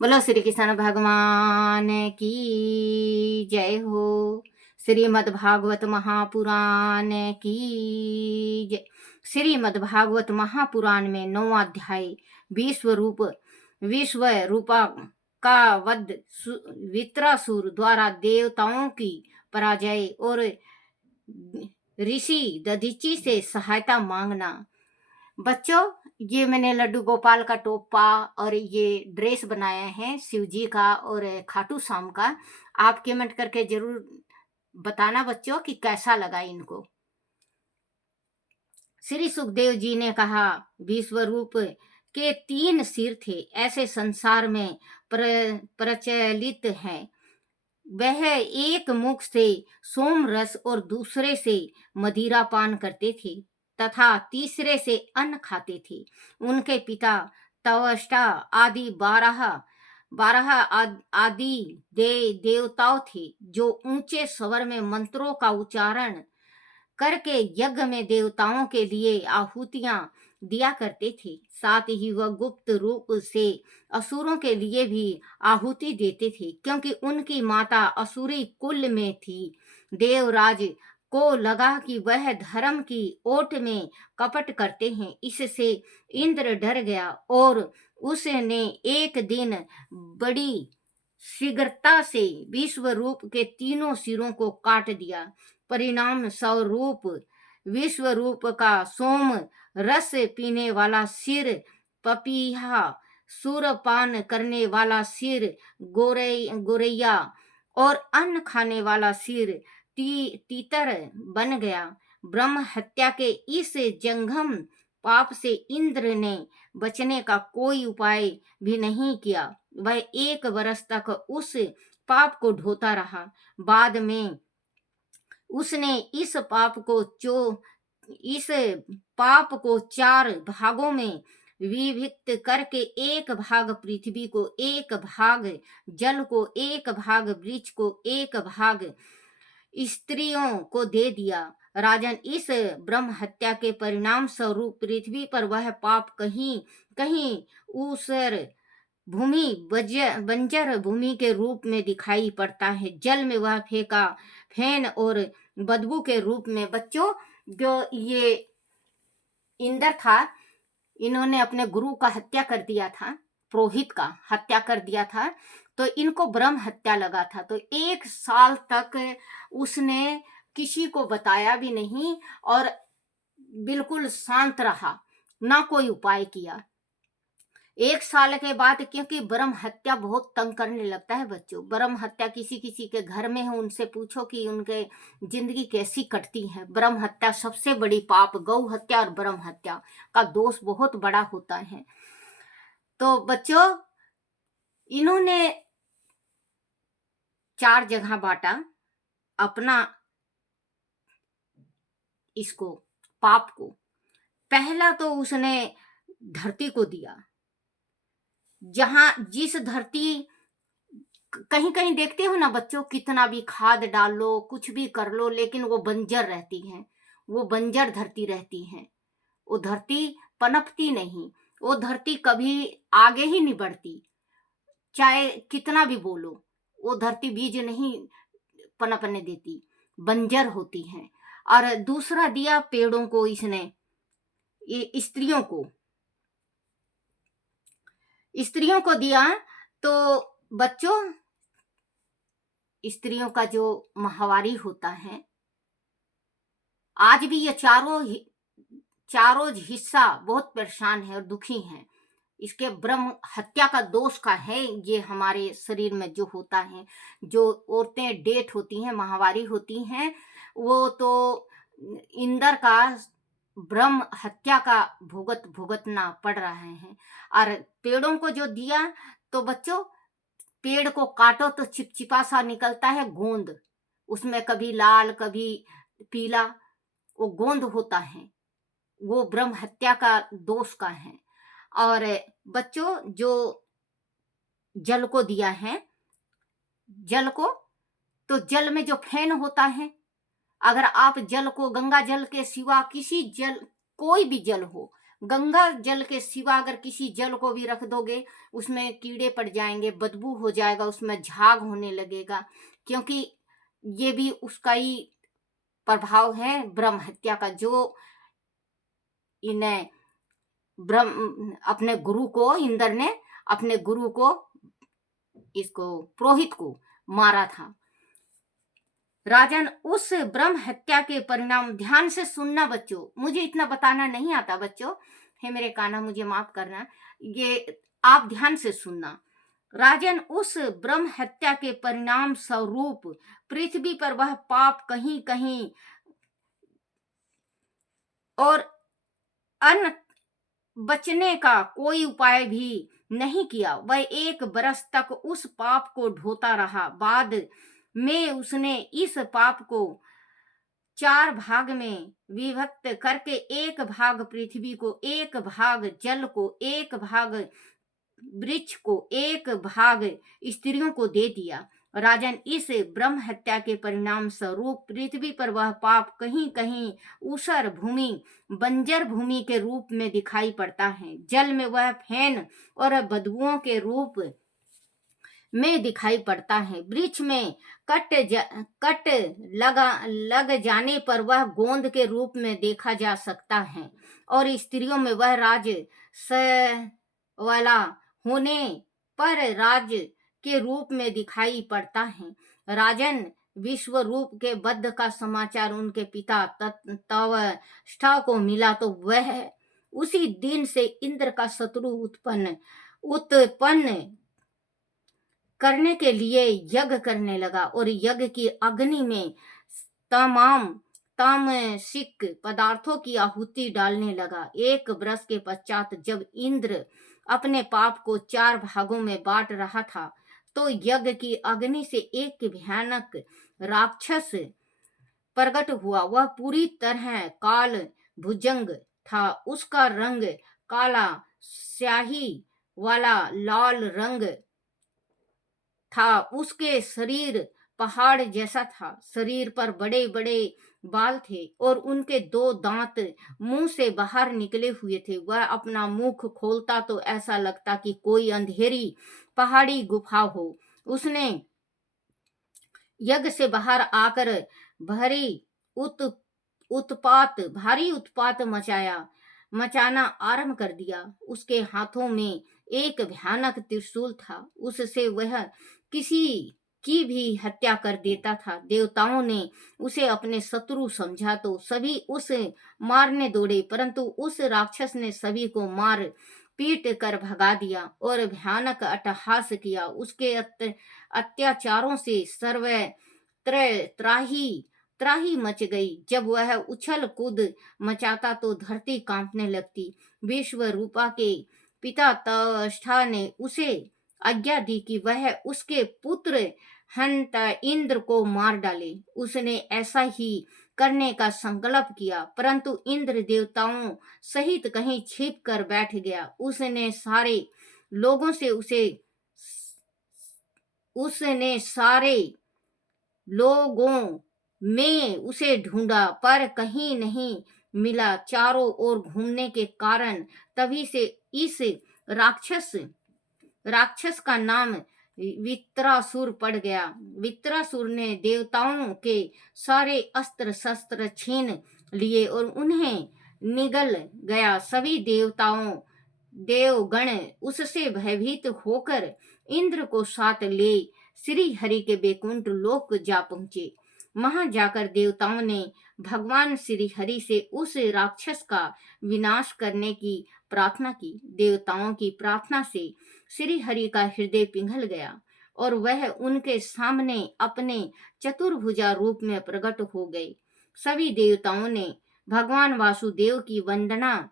बोलो श्री कृष्ण भगवान की जय हो। श्रीमद् भागवत महापुराण की जय। श्रीमद् भागवत महापुराण में 9वां अध्याय विश्व रूपा का वध, वित्रासुर द्वारा देवताओं की पराजय और ऋषि दधीचि से सहायता मांगना। बच्चों, ये मैंने लड्डू गोपाल का टोपा और ये ड्रेस बनाया है शिव जी का और खाटू श्याम का। आप कमेंट करके जरूर बताना बच्चों कि कैसा लगा इनको। श्री सुखदेव जी ने कहा, विश्वरूप के 3 सिर थे, ऐसे संसार में प्रचलित है। वह एक मुख से सोम रस और दूसरे से मदिरा पान करते थे तथा तीसरे से अन्न खाते थे। उनके पिता तवष्टा आदि 12 आदि देवताओं थे, जो ऊंचे स्वर में मंत्रों का उच्चारण करके यज्ञ में देवताओं के लिए आहुतियां दिया करते थे। साथ ही वह गुप्त रूप से असुरों के लिए भी आहुति देते थे, क्योंकि उनकी माता असुरी कुल में थी। देवराज को लगा कि वह धर्म की ओट में कपट करते हैं, इससे इंद्र डर गया और उसने एक दिन बड़ी शीघ्रता से विश्वरूप के 3 सिरों को काट दिया। परिणाम स्वरूप विश्वरूप का सोम रस पीने वाला सिर पपीहा, सूरपान करने वाला सिर गोरैया और अन्न खाने वाला सिर तीतर बन गया। ब्रह्म हत्या के इस जंघम पाप से इंद्र ने बचने का कोई उपाय भी नहीं किया। वह 1 वर्ष तक उस पाप को ढोता रहा। बाद में उसने इस पाप को 4 भागों में विभक्त करके 1 भाग पृथ्वी को, 1 भाग जल को, 1 भाग वृक्ष को, 1 भाग स्त्रियों को दे दिया। राजन, इस ब्रह्म हत्या के परिणाम स्वरूप पृथ्वी पर वह पाप कहीं कहीं ऊसर भूमि, बंजर भूमि के रूप में दिखाई पड़ता है। जल में वह फेंका फेन और बदबू के रूप में। बच्चों, जो ये इंद्र था, इन्होंने अपने गुरु का हत्या कर दिया था, पुरोहित का हत्या कर दिया था, तो इनको ब्रह्म हत्या लगा था। तो 1 साल तक उसने किसी को बताया भी नहीं और बिल्कुल शांत रहा, ना कोई उपाय किया। 1 साल के बाद, क्योंकि ब्रह्म हत्या बहुत तंग करने लगता है बच्चों। ब्रह्म हत्या किसी किसी के घर में है, उनसे पूछो कि उनके जिंदगी कैसी कटती है। ब्रह्म हत्या सबसे बड़ी पाप, गौ हत्या और ब्रह्म हत्या का दोष बहुत बड़ा होता है। तो बच्चों, इन्होंने 4 जगह बांटा अपना इसको, पाप को। पहला तो उसने धरती को दिया, जहां जिस धरती, कहीं कहीं देखते हो ना बच्चों, कितना भी खाद डाल लो, कुछ भी कर लो, लेकिन वो बंजर रहती हैं, वो बंजर धरती रहती हैं। वो धरती पनपती नहीं, वो धरती कभी आगे ही नहीं बढ़ती, चाहे कितना भी बोलो। वो धरती बीज नहीं पनपने देती, बंजर होती है। और दूसरा दिया पेड़ों को इसने, ये स्त्रियों को दिया। तो बच्चों, स्त्रियों का जो माहवारी होता है, आज भी ये चारों हिस्सा बहुत परेशान है और दुखी हैं। इसके ब्रह्म हत्या का दोष का है। ये हमारे शरीर में जो होता है, जो औरतें डेट होती हैं, माहवारी होती हैं, वो तो इंद्र का ब्रह्म हत्या का भुगतना पड़ रहा है। और पेड़ों को जो दिया, तो बच्चों, पेड़ को काटो तो चिपचिपा सा निकलता है गोंद, उसमें कभी लाल कभी पीला, वो गोंद होता है, वो ब्रह्म हत्या का दोष का है। और बच्चों, जो जल को दिया है, जल को, तो जल में जो फेन होता है, अगर आप जल को, गंगा जल के सिवा किसी जल, कोई भी जल हो, गंगा जल के सिवा अगर किसी जल को भी रख दोगे उसमें कीड़े पड़ जाएंगे, बदबू हो जाएगा, उसमें झाग होने लगेगा, क्योंकि ये भी उसका ही प्रभाव है ब्रह्म हत्या का, जो इन्हें ब्रह्म अपने गुरु को, इंद्र ने अपने गुरु को, इसको पुरोहित को मारा था। राजन, उस ब्रह्म हत्या के परिणाम, ध्यान से सुनना बच्चों, मुझे इतना बताना नहीं आता बच्चों, हे मेरे कान्हा मुझे माफ करना, ये आप ध्यान से सुनना। राजन, उस ब्रह्म हत्या के परिणाम स्वरूप पृथ्वी पर वह पाप कहीं कहीं और अन्न बचने का कोई उपाय भी नहीं किया। वह 1 बरस तक उस पाप को ढोता रहा। बाद में उसने इस पाप को 4 भाग में विभक्त करके 1 भाग पृथ्वी को, 1 भाग जल को, 1 भाग वृक्ष को, 1 भाग स्त्रियों को दे दिया। राजन, इस ब्रह्म हत्या के परिणाम स्वरूप पृथ्वी पर वह पाप कहीं कहीं ऊसर भूमि, बंजर भूमि के रूप में दिखाई पड़ता है। जल में वह फेन और बदबुओं के रूप में दिखाई पड़ता है। वृक्ष में कट लग जाने पर वह गोंद के रूप में देखा जा सकता है, और स्त्रियों में वह राज वाला होने पर राज के रूप में दिखाई पड़ता है। राजन, विश्व रूप के बद्ध का समाचार उनके पिता तवष्टा को मिला तो वह उसी दिन से इंद्र का शत्रु उत्पन्न करने के लिए यज्ञ करने लगा, और यज्ञ की अग्नि में तमाम तामसिक पदार्थों की आहुति डालने लगा। 1 बरस के पश्चात जब इंद्र अपने पाप को 4 भागों में बांट रहा था, तो यज्ञ की अग्नि से एक भयानक राक्षस प्रकट हुआ। वह पूरी तरह काल भुजंग था। उसका रंग काला, स्याही वाला लाल रंग था। उसके शरीर पहाड़ जैसा था। शरीर पर बड़े बड़े बाल थे और उनके 2 दांत मुंह से बाहर निकले हुए थे। वह अपना मुख खोलता तो ऐसा लगता कि कोई अंधेरी पहाड़ी गुफा हो। उसने यज्ञ से बाहर आकर भारी उत्पात मचाना आरंभ कर दिया। उसके हाथों में एक भयानक त्रिशूल था। उससे वह किसी की भी हत्या कर देता था। देवताओं ने उसे अपने शत्रु समझा तो सभी उसे मारने दौड़े, परंतु उस राक्षस ने सभी को मार पीट कर भगा दिया और भयानक अट्टहास किया। उसके अत्याचारों से सर्वत्र त्राही मच गई। जब वह उछल कूद मचाता तो धरती कांपने लगती। विश्व रूपा के पिता तवष्टा ने उसे आज्ञा दी कि वह उसके पुत्र हंत इंद्र को मार डाले। उसने ऐसा ही करने का संकल्प किया, परंतु इंद्र देवताओं सहित कहीं छिप कर बैठ गया। उसने सारे लोगों में उसे ढूंढा पर कहीं नहीं मिला। चारों ओर घूमने के कारण तभी से इस राक्षस का नाम वित्रासुर पड़ गया। वित्रासुर ने देवताओं के सारे अस्त्र शस्त्र छीन लिए और उन्हें निगल गया। सभी देवगण उससे भयभीत होकर इंद्र को साथ ले श्री हरि के बैकुंठ लोक जा पहुंचे। वहां जाकर देवताओं ने भगवान श्री हरि से उस राक्षस का विनाश करने की प्रार्थना की। देवताओं की प्रार्थना से श्री हरि का हृदय पिघल गया और वह उनके सामने अपने चतुर्भुजा रूप में प्रकट हो गए। सभी देवताओं ने भगवान वासुदेव की वंदना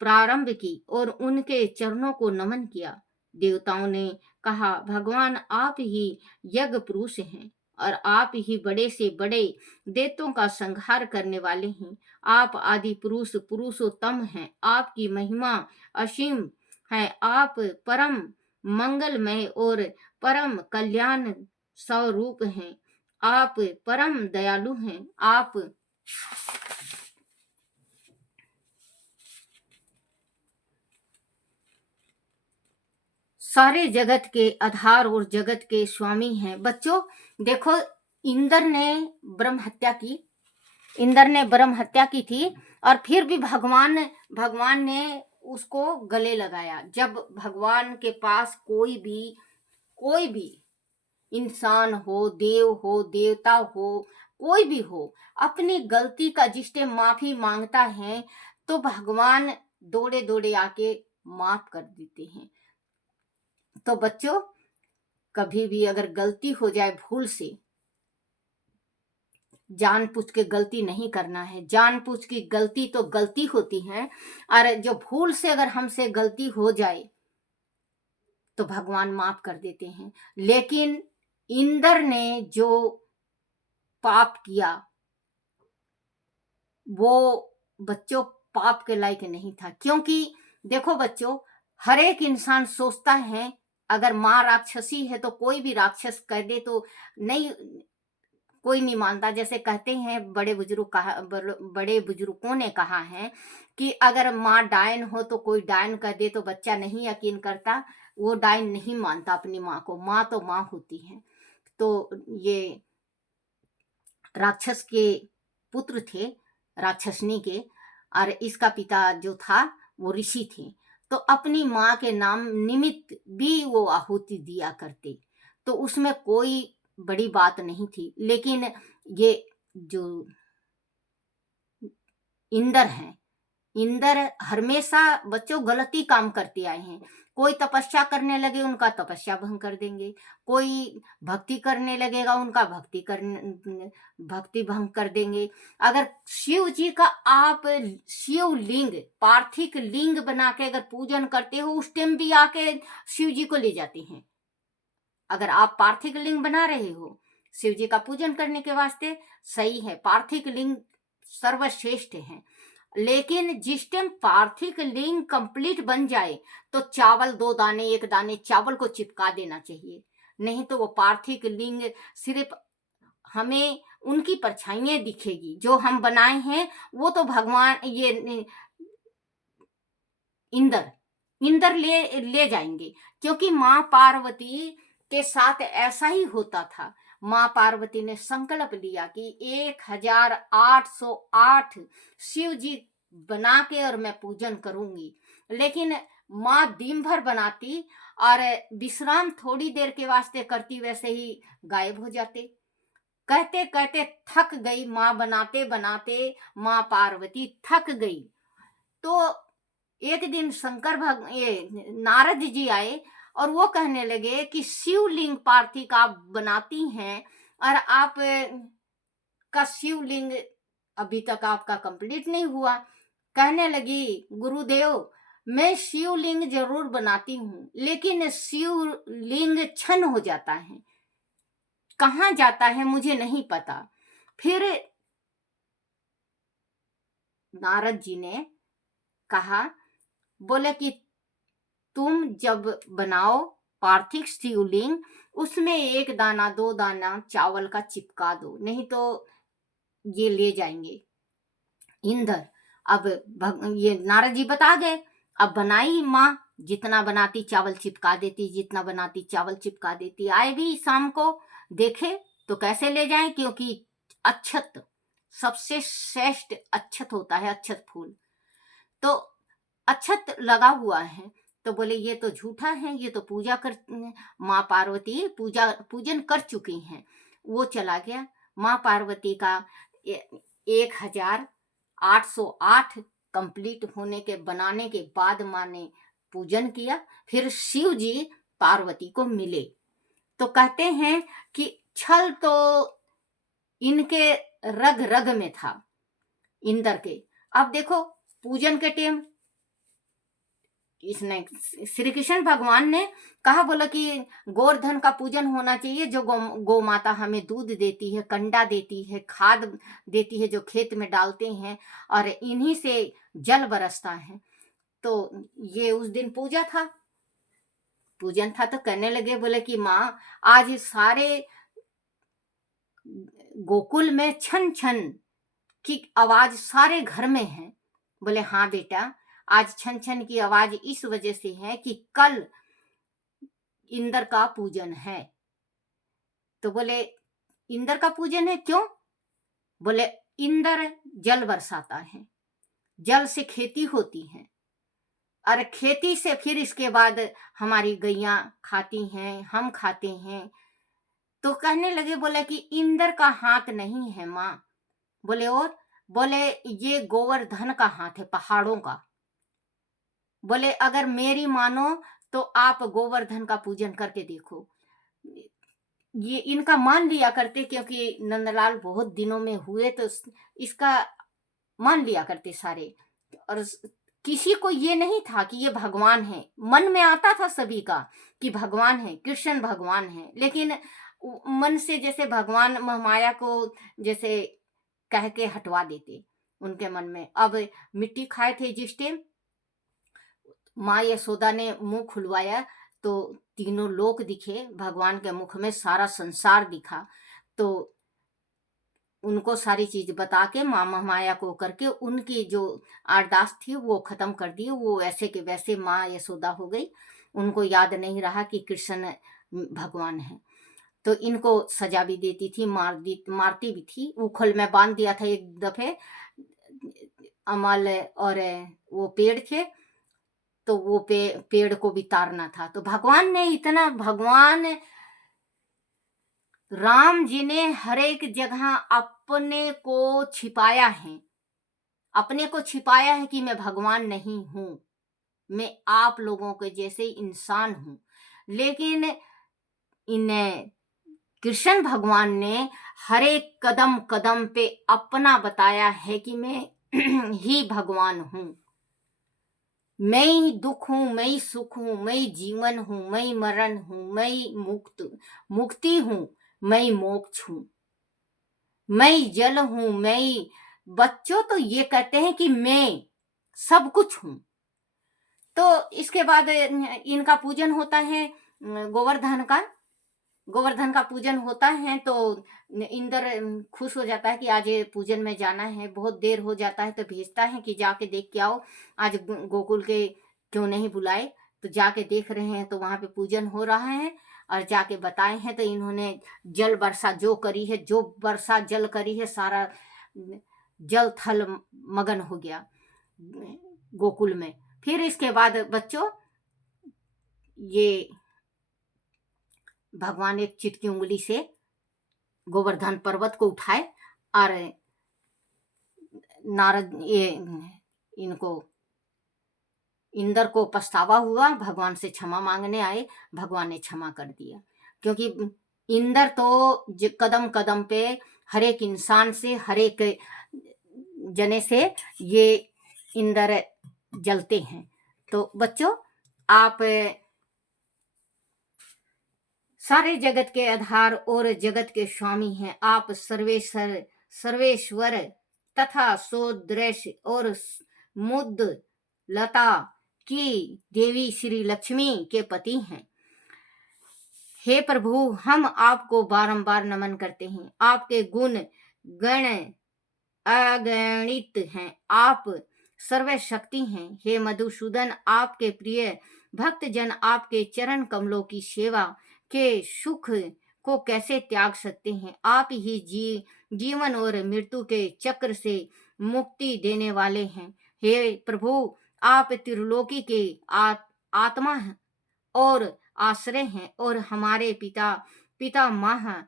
प्रारंभ की और उनके चरणों को नमन किया। देवताओं ने कहा, भगवान आप ही यज्ञ पुरुष हैं और आप ही बड़े से बड़े दैत्यों का संहार करने वाले हैं। आप आदि पुरुषोत्तम हैं। आपकी महिमा असीम है। आप परम मंगलमय और परम कल्याण स्वरूप हैं। आप परम दयालु हैं। आप सारे जगत के आधार और जगत के स्वामी हैं। बच्चों देखो, इंद्र ने ब्रह्म हत्या की, इंद्र ने ब्रह्म हत्या की थी, और फिर भी भगवान ने उसको गले लगाया। जब भगवान के पास कोई भी इंसान हो, देव हो, देवता हो, कोई भी हो, अपनी गलती का जिस टाइम माफी मांगता है तो भगवान दौड़े दौड़े आके माफ कर देते हैं। तो बच्चों कभी भी अगर गलती हो जाए भूल से, जानबूझ के गलती नहीं करना है। जानबूझ की गलती तो गलती होती है, और जो भूल से अगर हमसे गलती हो जाए तो भगवान माफ कर देते हैं। लेकिन इंद्र ने जो पाप किया वो बच्चों पाप के लायक नहीं था। क्योंकि देखो बच्चों, हर एक इंसान सोचता है अगर माँ राक्षसी है तो कोई भी राक्षस कह दे तो नहीं, कोई नहीं मानता। जैसे कहते हैं बड़े बुजुर्गों ने कहा है कि अगर माँ डायन हो तो कोई डायन कह दे तो बच्चा नहीं यकीन करता, वो डायन नहीं मानता अपनी माँ को। माँ तो माँ होती है। तो ये राक्षस के पुत्र थे, राक्षसनी के, और इसका पिता जो था वो ऋषि थे। तो अपनी माँ के नाम निमित्त भी वो आहुति दिया करते, तो उसमें कोई बड़ी बात नहीं थी। लेकिन ये जो इंद्र हैं, इंद्र हमेशा बच्चों गलती काम करते आए हैं। कोई तपस्या करने लगे उनका तपस्या भंग कर देंगे, कोई भक्ति करने लगेगा उनका भक्ति भंग कर देंगे। अगर शिव जी का आप शिवलिंग, पार्थिव लिंग बना के अगर पूजन करते हो, उस टाइम भी आके शिव जी को ले जाते हैं। अगर आप पार्थिव लिंग बना रहे हो शिव जी का पूजन करने के वास्ते, सही है, पार्थिव लिंग सर्वश्रेष्ठ है। लेकिन जिस टाइम पार्थिव लिंग कंप्लीट बन जाए तो चावल 2 दाने, 1 दाने चावल को चिपका देना चाहिए। नहीं तो वो पार्थिव लिंग सिर्फ हमें उनकी परछाइयां दिखेगी। जो हम बनाए हैं वो तो भगवान ये इंद्र इंद्र ले जाएंगे। क्योंकि माँ पार्वती के साथ ऐसा ही होता था। माँ पार्वती ने संकल्प लिया कि 1808 शिव जी बना के और मैं पूजन करूंगी। लेकिन माँ दिन भर बनाती और विश्राम थोड़ी देर के वास्ते करती, वैसे ही गायब हो जाते। कहते कहते थक गई माँ, बनाते बनाते माँ पार्वती थक गई। तो एक दिन ये नारद जी आए और वो कहने लगे कि शिवलिंग पार्थिव आप बनाती हैं और आप का शिवलिंग अभी तक आपका कंप्लीट नहीं हुआ। कहने लगी, गुरुदेव मैं शिवलिंग जरूर बनाती हूँ, लेकिन शिवलिंग क्षण हो जाता है, कहाँ जाता है मुझे नहीं पता। फिर नारद जी ने कहा, बोले कि तुम जब बनाओ पार्थिव शिवलिंग, उसमें 1 दाना 2 दाना चावल का चिपका दो, नहीं तो ये ले जाएंगे इंद्र। अब ये नारद जी बता गए। अब बनाई माँ, जितना बनाती चावल चिपका देती, जितना बनाती चावल चिपका देती। आए भी शाम को, देखे तो कैसे ले जाएं, क्योंकि अक्षत सबसे श्रेष्ठ अक्षत होता है, अक्षत फूल। तो अक्षत लगा हुआ है, तो बोले ये तो झूठा है, ये तो माँ पार्वती पूजन कर चुकी हैं। वो चला गया। माँ पार्वती का 1808 कंप्लीट होने के बनाने के बाद माँ ने पूजन किया। फिर शिव जी पार्वती को मिले तो कहते हैं कि छल तो इनके रग रग में था, इंद्र के। अब देखो पूजन के टाइम इसने श्री कृष्ण भगवान ने कहा, बोला कि गोवर्धन का पूजन होना चाहिए, जो गौ माता हमें दूध देती है, कंडा देती है, खाद देती है, जो खेत में डालते हैं और इन्हीं से जल बरसता है। तो ये उस दिन पूजन था। तो कहने लगे, बोले कि माँ आज सारे गोकुल में छन छन की आवाज सारे घर में है। बोले हाँ बेटा, आज छन छन की आवाज इस वजह से है कि कल इंद्र का पूजन है। तो बोले इंद्र का पूजन है क्यों? बोले इंद्र जल बरसाता है, जल से खेती होती है, और खेती से फिर इसके बाद हमारी गैया खाती हैं, हम खाते हैं। तो कहने लगे, बोले कि इंद्र का हाथ नहीं है माँ। बोले और? बोले ये गोवर्धन का हाथ है, पहाड़ों का। बोले अगर मेरी मानो तो आप गोवर्धन का पूजन करके देखो। ये इनका मान लिया करते, क्योंकि नंदलाल बहुत दिनों में हुए तो इसका मान लिया करते सारे। और किसी को ये नहीं था कि ये भगवान है। मन में आता था सभी का कि भगवान है, कृष्ण भगवान है, लेकिन मन से जैसे भगवान महामाया को जैसे कह के हटवा देते उनके मन में। अब मिट्टी खाए थे जिस टाइम माँ यशोदा ने मुंह खुलवाया तो तीनों लोक दिखे, भगवान के मुख में सारा संसार दिखा। तो उनको सारी चीज बता के माँ महामाया को करके उनकी जो अरदास थी वो खत्म कर दी। वो ऐसे के वैसे माँ यशोदा हो गई। उनको याद नहीं रहा कि कृष्ण भगवान है। तो इनको सजा भी देती थी, मारती भी थी। उखल में बांध दिया था एक दफे, अमल और वो पेड़ थे, तो वो पेड़ को भी तारना था। तो भगवान ने इतना, भगवान राम जी ने हर एक जगह अपने को छिपाया है, अपने को छिपाया है कि मैं भगवान नहीं हूं, मैं आप लोगों के जैसे इंसान हूं। लेकिन इन कृष्ण भगवान ने हर एक कदम कदम पे अपना बताया है कि मैं ही भगवान हूं, मैं ही दुख हूं, मैं ही सुख हूं, मैं ही जीवन हूं, मैं ही मरण हूं, मैं ही मुक्ति हूं, मैं ही मोक्ष हूं, मैं ही जल हूं, मैं ही। बच्चों तो ये कहते हैं कि मैं सब कुछ हूं। तो इसके बाद इनका पूजन होता है, गोवर्धन का पूजन होता है। तो इंद्र खुश हो जाता है कि आज ये पूजन में जाना है। बहुत देर हो जाता है तो भेजता है कि जाके देख के आओ, आज गोकुल के क्यों नहीं बुलाए। तो जाके देख रहे हैं तो वहां पे पूजन हो रहा है, और जाके बताए हैं तो इन्होंने जल वर्षा जो करी है, जो वर्षा जल करी है, सारा जल थल मगन हो गया गोकुल में। फिर इसके बाद बच्चों ये भगवान एक चिटकी उंगली से गोवर्धन पर्वत को उठाए, और नारद ये इनको इंद्र को पछतावा हुआ, भगवान से क्षमा मांगने आए, भगवान ने क्षमा कर दिया। क्योंकि इंद्र तो कदम कदम पे हर एक इंसान से, हर एक जने से ये इंद्र जलते हैं। तो बच्चों आप सारे जगत के आधार और जगत के स्वामी हैं। आप सर्वेश्वर तथा सोदृश और मुद लता की देवी श्री लक्ष्मी के पति हैं। हे प्रभु, हम आपको बारंबार नमन करते हैं। आपके गुण गण अगणित हैं, आप सर्वशक्ति हैं। हे मधुसूदन, आपके प्रिय भक्त जन आपके चरण कमलों की सेवा के सुख को कैसे त्याग सकते हैं। आप ही जीवन और मृत्यु के चक्र से मुक्ति देने वाले हैं। हे प्रभु, आप त्रिलोकी के आत्मा हैं और आश्रय हैं, और हमारे पितामह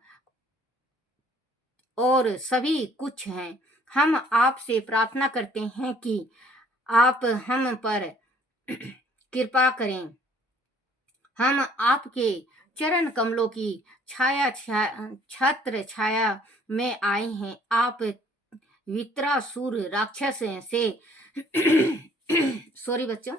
और सभी कुछ हैं। हम आपसे प्रार्थना करते हैं कि आप हम पर कृपा करें। हम आपके चरण कमलों की छत्र छाया में आए हैं। आप वित्रासुर राक्षस से सॉरी बच्चों,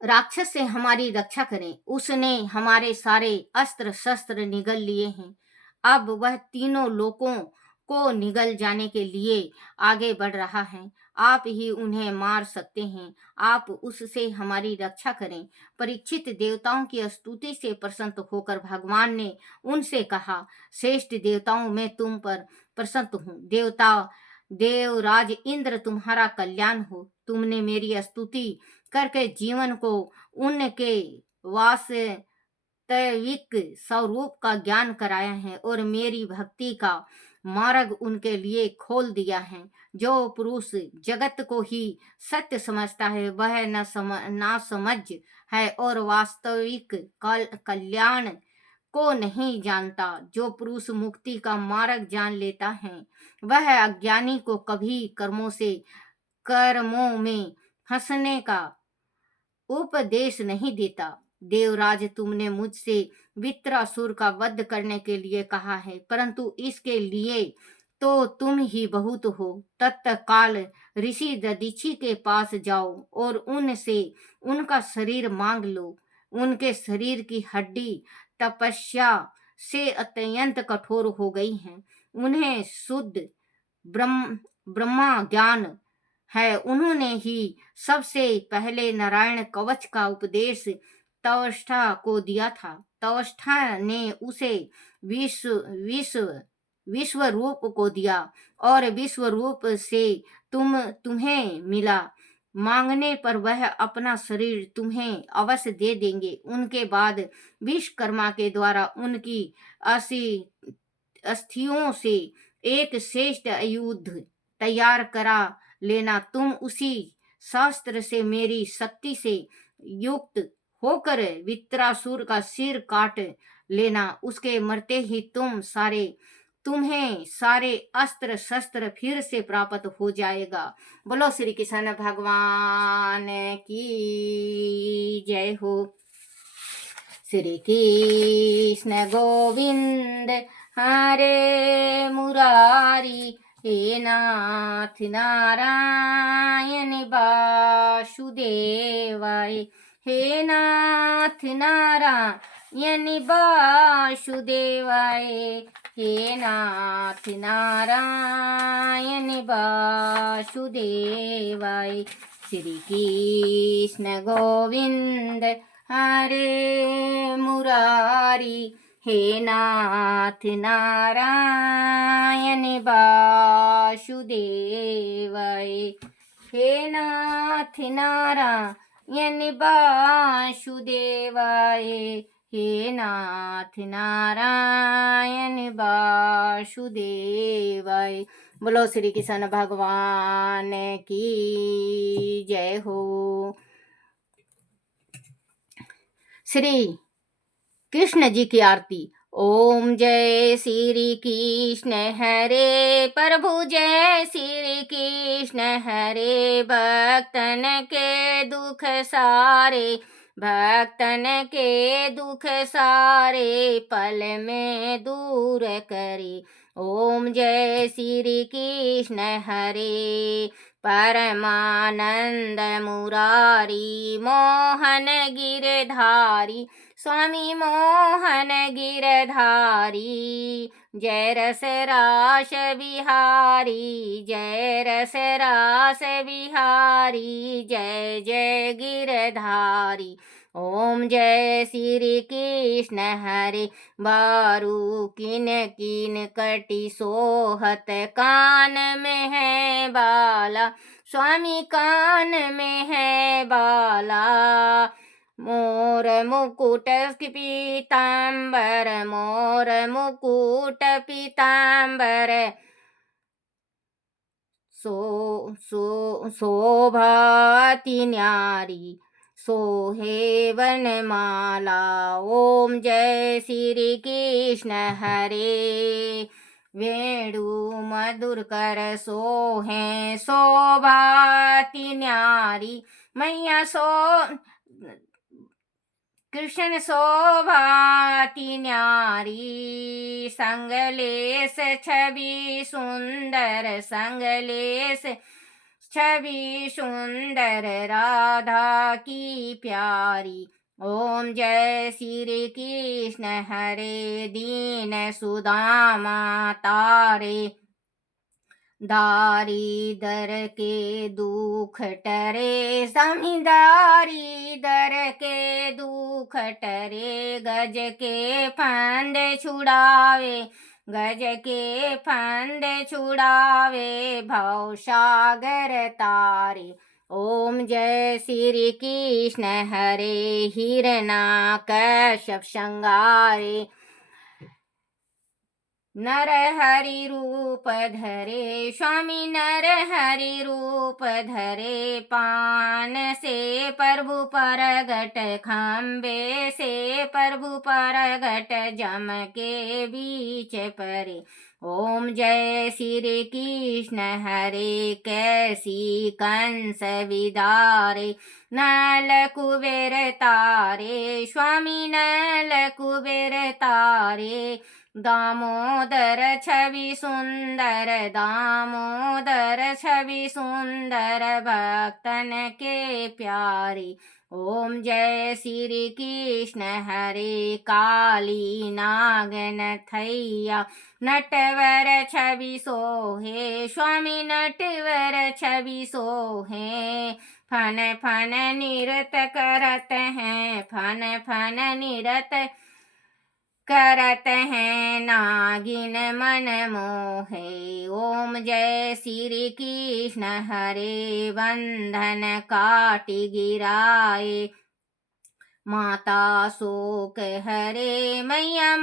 राक्षस से हमारी रक्षा करें। उसने हमारे सारे अस्त्र शस्त्र निगल लिए हैं। अब वह तीनों लोकों को निगल जाने के लिए आगे बढ़ रहा है। आप ही उन्हें मार सकते हैं। आप उससे हमारी रक्षा करें। परीक्षित देवताओं की स्तुति से प्रसन्न होकर भगवान ने उनसे कहा, श्रेष्ठ देवताओं, मैं तुम पर प्रसन्न हूँ। देवता देवराज इंद्र तुम्हारा कल्याण हो। तुमने मेरी स्तुति करके जीवन को उनके वास्तविक स्वरूप का ज्ञान कराया है और मेरी भक्ति का मार्ग उनके लिए खोल दिया है। जो पुरुष जगत को ही सत्य समझता है वह ना समझ है और वास्तविक कल्याण को नहीं जानता। जो पुरुष मुक्ति का मार्ग जान लेता है वह अज्ञानी को कभी कर्मों में फंसने का उपदेश नहीं देता। देवराज, तुमने मुझसे वित्रासुर का वध करने के लिए कहा है, परंतु इसके लिए तो तुम ही बहुत हो। तत्काल ऋषि दधीचि के पास जाओ और उनसे उनका शरीर मांग लो। उनके शरीर की हड्डी तपस्या से अत्यंत कठोर हो गई है। उन्हें शुद्ध ब्रह्मा ज्ञान है। उन्होंने ही सबसे पहले नारायण कवच का उपदेश तवष्टा को दिया था। तवष्टा ने उसे विश्व रूप को दिया और विश्व रूप से तुम्हें मिला। मांगने पर वह अपना शरीर तुम्हें अवश्य दे देंगे। उनके बाद विश्वकर्मा के द्वारा उनकी अस्थियों से एक श्रेष्ठ आयुध तैयार करा लेना। तुम उसी शास्त्र से मेरी शक्ति से युक्त होकर वित्रासुर का सिर काट लेना। उसके मरते ही तुम्हें सारे अस्त्र शस्त्र फिर से प्राप्त हो जाएगा। बोलो श्री कृष्ण भगवान की जय हो। श्री कृष्ण गोविंद हरे मुरारी, हे नाथ नारायण वासुदेवाय, हे नाथ नारायण वासुदेवाय, हे नाथ नारायण वासुदेवाय। श्री कृष्ण गोविंद हरे मुरारी, हे नाथ नारायण वासुदेवाय, हे नाथ नारायण वासुदेवाय, हे नाथ नारायण वासुदेवाय। बोलो श्री कृष्ण भगवान की जय हो। श्री कृष्ण जी की आरती। ओम जय श्री कृष्ण हरे प्रभु, जय श्री कृष्ण हरे। भक्तन के दुख सारे, भक्तन के दुख सारे पल में दूर करे। ओम जय श्री कृष्ण हरे। परमानंद मुरारी मोहन गिरधारी, स्वामी मोहन गिरधारी। जय रस रास बिहारी, जय रस रास बिहारी, जय जय गिरधारी। ओम जय श्री कृष्ण हरे। बारू किन किन कटी सोहत, कान में है बाला, स्वामी कान में है बाला। मोर मुकुट पीतांबर, मोर मुकुट पीतांबर, शोभाति न्यारी, सोहे वनमाला। ओम जय श्री कृष्ण हरे। वेणु मधुर कर सोहे, शोभाति न्यारी, मैया कृष्ण शोभाति न्यारी। संगलेश छवि सुंदर, संगलेश छवि सुंदर, राधा की प्यारी। ओम जय श्री कृष्ण हरे। दीन सुदामा तारे, दारी दर के दुख टरे, जमींदारी दर के दुख टरे। गज के फंद छुड़ावे, गज के फंद छुड़ावे भव सागर तारे। ओम जय श्री कृष्ण हरे हिरण्याकश्यप संहारे। नर हरि रूप धरे स्वामी नर हरि रूप धरे। पान से प्रभु परगट खम्बे से प्रभु परगट जम के बीच परे। ओम जय श्री कृष्ण हरे कैसी कंस विदारे। नल कुबेर तारे स्वामी नल कुबेर तारे। दामोदर छवि सुंदर दामोदर छवि सुंदर भक्तन के प्यारे। ओम जय श्री कृष्ण हरे काली नागन थैया। नटवर छवि सोहे स्वामी नटवर छवि सोहे। फन फन निरत करत हैं फन फन निरत करत हैं नागिन मन मोहे। ओम जय श्री कृष्ण हरे बंधन काटि गिराए। माता शोक हरे मैया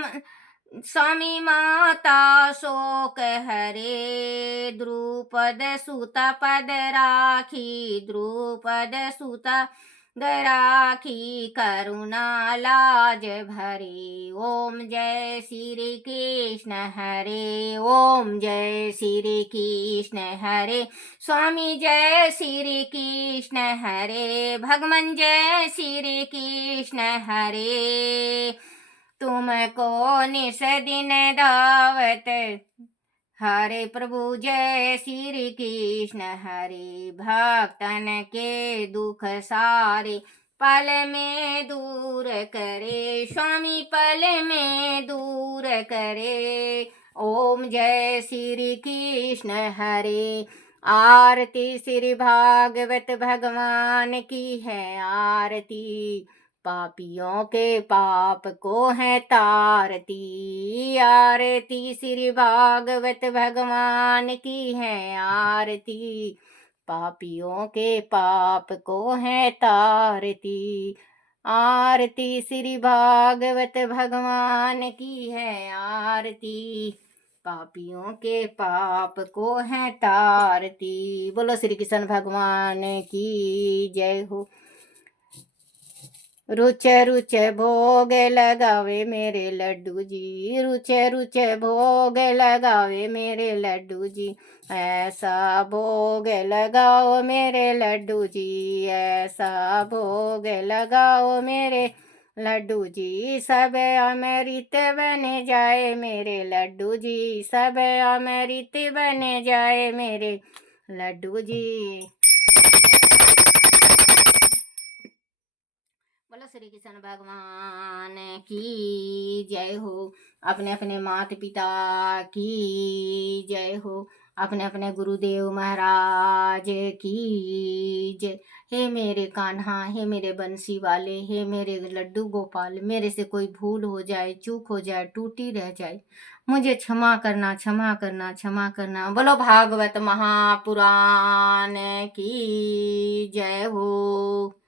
स्वामी माता शोक हरे। द्रुपद सुत पद राखी द्रुपद सुत राखी करुणा लाज भरे। ओम जय श्री कृष्ण हरे ओम जय श्री कृष्ण हरे। स्वामी जय श्री कृष्ण हरे भगवान जय श्री कृष्ण हरे। तुमको निस दिन दावत हरे प्रभु जय श्री कृष्ण हरे। भक्तन के दुख सारे पल में दूर करे स्वामी पल में दूर करे। ओम जय श्री कृष्ण हरे। आरती श्री भागवत भगवान की है आरती। पापियों के पाप को है तारती। आरती श्री भागवत भगवान की है आरती। पापियों के पाप को है तारती। आरती श्री भागवत भगवान की है आरती। पापियों के पाप को है तारती। बोलो श्री कृष्ण भगवान की जय हो। रुच रुच भोग लगावे मेरे लड्डू जी रुच रुच भोग लगावे मेरे लड्डू जी। ऐसा भोग लगाओ मेरे लड्डू जी ऐसा भोग लगाओ मेरे लड्डू जी। सब अमृत बन जाए मेरे लड्डू जी सब अमृत बन जाए मेरे लड्डू जी। बोलो श्री कृष्ण भगवान की जय हो। अपने अपने माता पिता की जय हो। अपने अपने गुरुदेव महाराज की जय। हे मेरे कान्हा हे मेरे बंसी वाले हे मेरे लड्डू गोपाल मेरे से कोई भूल हो जाए चूक हो जाए टूटी रह जाए मुझे क्षमा करना क्षमा करना क्षमा करना। बोलो भागवत महापुराण की जय हो।